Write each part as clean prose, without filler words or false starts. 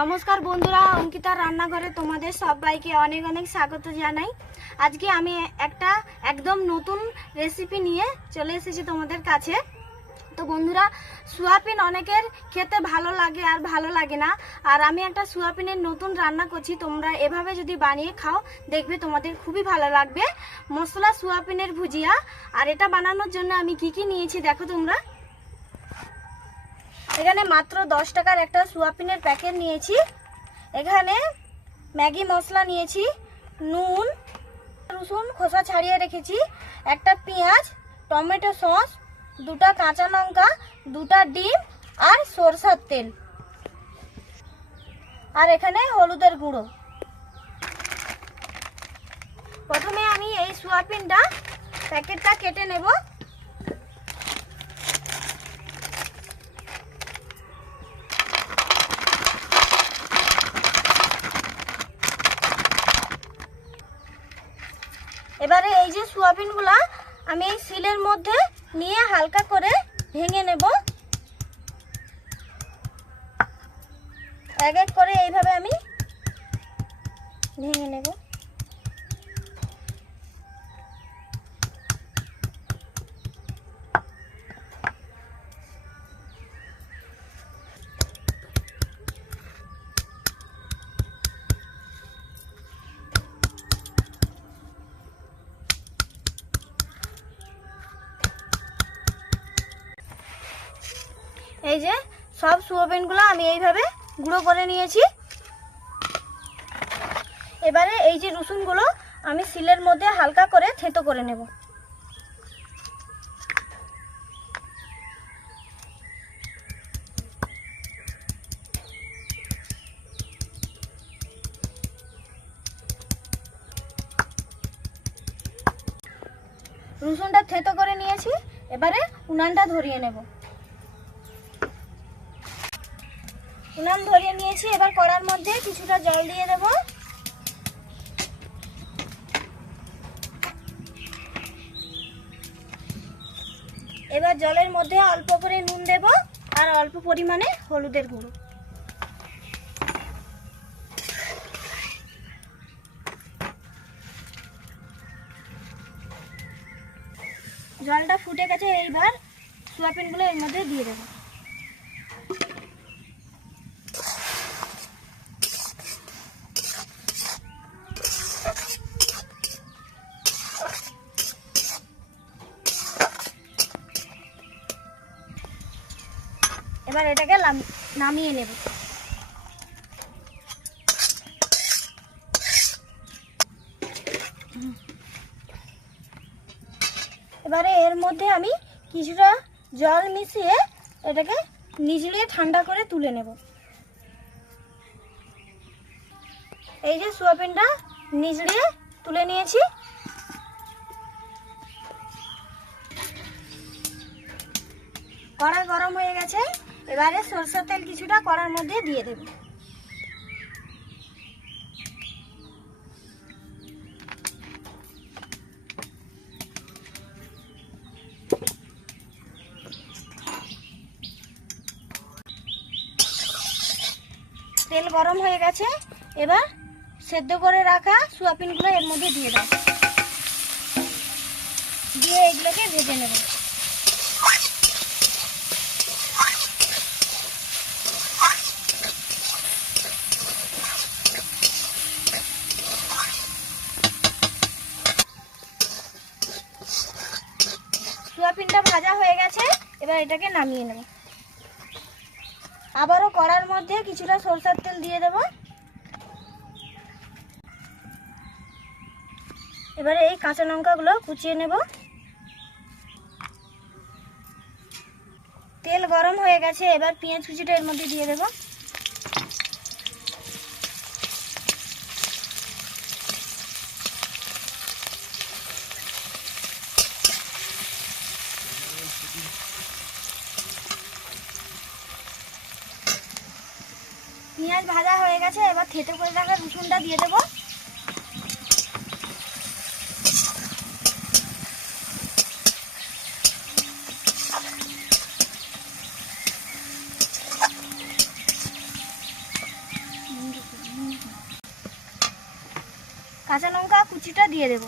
নমস্কার বন্ধুরা, অঙ্কিতার রান্নাঘরে তোমাদের সবাইকে অনেক অনেক স্বাগত জানাই। আজকে আমি একটা একদম নতুন রেসিপি নিয়ে চলে এসেছি তোমাদের কাছে। তো বন্ধুরা, সোয়াবিন অনেকের খেতে ভালো লাগে আর ভালো লাগে না, আর আমি একটা সোয়াবিনের নতুন রান্না করছি। তোমরা এভাবে যদি বানিয়ে খাও দেখবে তোমাদের খুবই ভালো লাগবে। মশলা সোয়াবিনের ভুজিয়া। আর এটা বানানোর জন্য আমি কি নিয়েছি দেখো তোমরা। এখানে মাত্র 10 টাকার একটা সোয়াবিনের প্যাকেট নিয়েছি। এখানে ম্যাগি মশলা নিয়েছি, নুন, রসুন খোসা ছাড়িয়ে রেখেছি, একটা পেঁয়াজ, টমেটো সস, দুটা কাঁচা লঙ্কা, দুটা ডিম আর সরষের তেল, আর এখানে হলুদের গুঁড়ো। প্রথমে আমি এই সোয়াবিনটা প্যাকেটটা কেটে নেব। এবারে এই যে সোয়াবিনগুলা আমি এই শিলের মধ্যে নিয়ে হালকা করে ভেঙে নেব। এক এক করে এইভাবে আমি ভেঙে নেব। এই যে সব সোয়াবিনগুলো আমি এইভাবে গুঁড়ো করে নিয়েছি। এবারে এই যে রসুনগুলো আমি শিলের মধ্যে হালকা করে থেঁতো করে নেব। রসুনটা থেঁতো করে নিয়েছি। এবারে উনানটা ধরিয়ে নেব। উনান ধরিয়ে নিয়েছি। এবার কড়ার মধ্যে কিছুটা জল দিয়ে দেব। এবার জলের মধ্যে অল্প করে নুন দেব আর অল্প পরিমাণে হলুদের গুঁড়ো। জলটা ফুটে গেছে। এইবার সোয়াবিনগুলো এর মধ্যে দিয়ে দেব। এবার এটাকে নামিয়ে নেব। এবারে এর মধ্যে আমি কিছুটা জল মিশিয়ে এটাকে নিচড়িয়ে ঠান্ডা করে তুলে নেব। এই যে সোয়াবিনটা নিচড়িয়ে তুলে নিয়েছি। কড়া গরম হয়ে গেছে। এবারে সরষের তেল কিছুটা কড়ার মধ্যে দিয়ে দেব। তেল গরম হয়ে গেছে। এবার সেদ্ধ করে রাখা সোয়াবিনগুলো এর মধ্যে দিয়ে দেব। দিয়ে এগুলোকে ভেজে নেব। সোয়াবিনটা ভাজা হয়ে গেছে। এবার এটাকে নামিয়ে নেব। আবারও কড়ার মধ্যে কিছুটা সরষের তেল দিয়ে দেব। এবারে এই কাঁচা লঙ্কাগুলো কুচিয়ে নেব। তেল গরম হয়ে গেছে। এবার পেঁয়াজ কুচিটা এর মধ্যে দিয়ে দেব। পেঁয়াজ ভাজা হয়ে গেছে। এবার থেঁতো করে রাখা রসুনটা দিয়ে দেব। কাঁচা লঙ্কা কুচিটা দিয়ে দেব।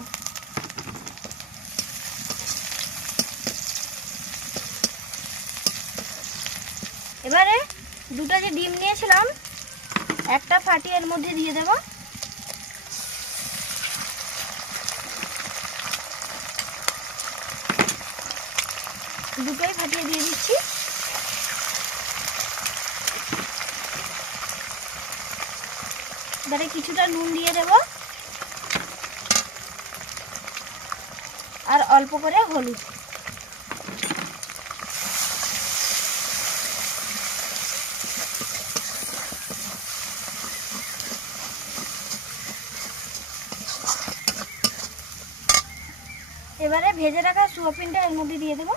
এবারে দুটো যে ডিম নিয়েছিলাম একটা ফাটিয়ে এর মধ্যে দিয়ে দেব। দুটোই ফাটিয়ে দিয়ে দিচ্ছি। এবারে কিছুটা নুন দিয়ে দেব আর অল্প করে হলুদ। এবারে ভেজে রাখা সোয়াবিনটা এর মধ্যে দিয়ে দেব।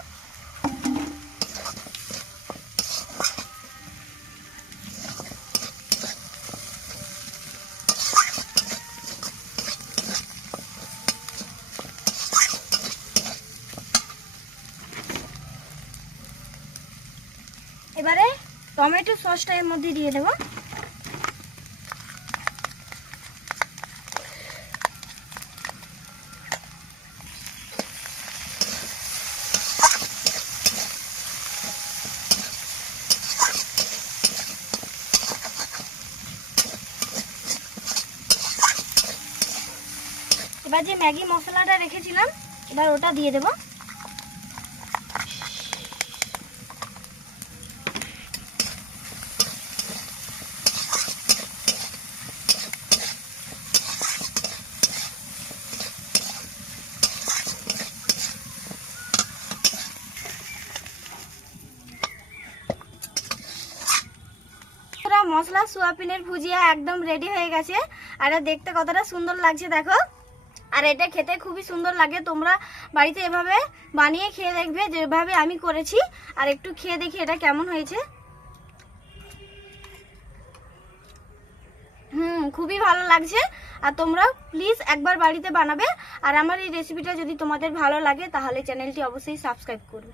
এবারে টমেটো সসটা এর মধ্যে দিয়ে দেব। এবার যে ম্যাগি মশলাটা রেখেছিলাম এবার ওটা দিয়ে দেব। মশলা সোয়াবিনের ভুজিয়া একদম রেডি হয়ে গেছে। আর এটা দেখতে কতটা সুন্দর লাগছে দেখো। আর এটা খেতে খুবই সুন্দর লাগে। তোমরা বাড়িতে এভাবে বানিয়ে খেয়ে দেখবে যেভাবে আমি করেছি। আর একটু খেয়ে দেখি এটা কেমন হয়েছে। খুবই ভালো লাগছে। আর তোমরা প্লিজ একবার বাড়িতে বানাবে। আর আমার এই রেসিপিটা যদি তোমাদের ভালো লাগে তাহলে চ্যানেলটি অবশ্যই সাবস্ক্রাইব করবে।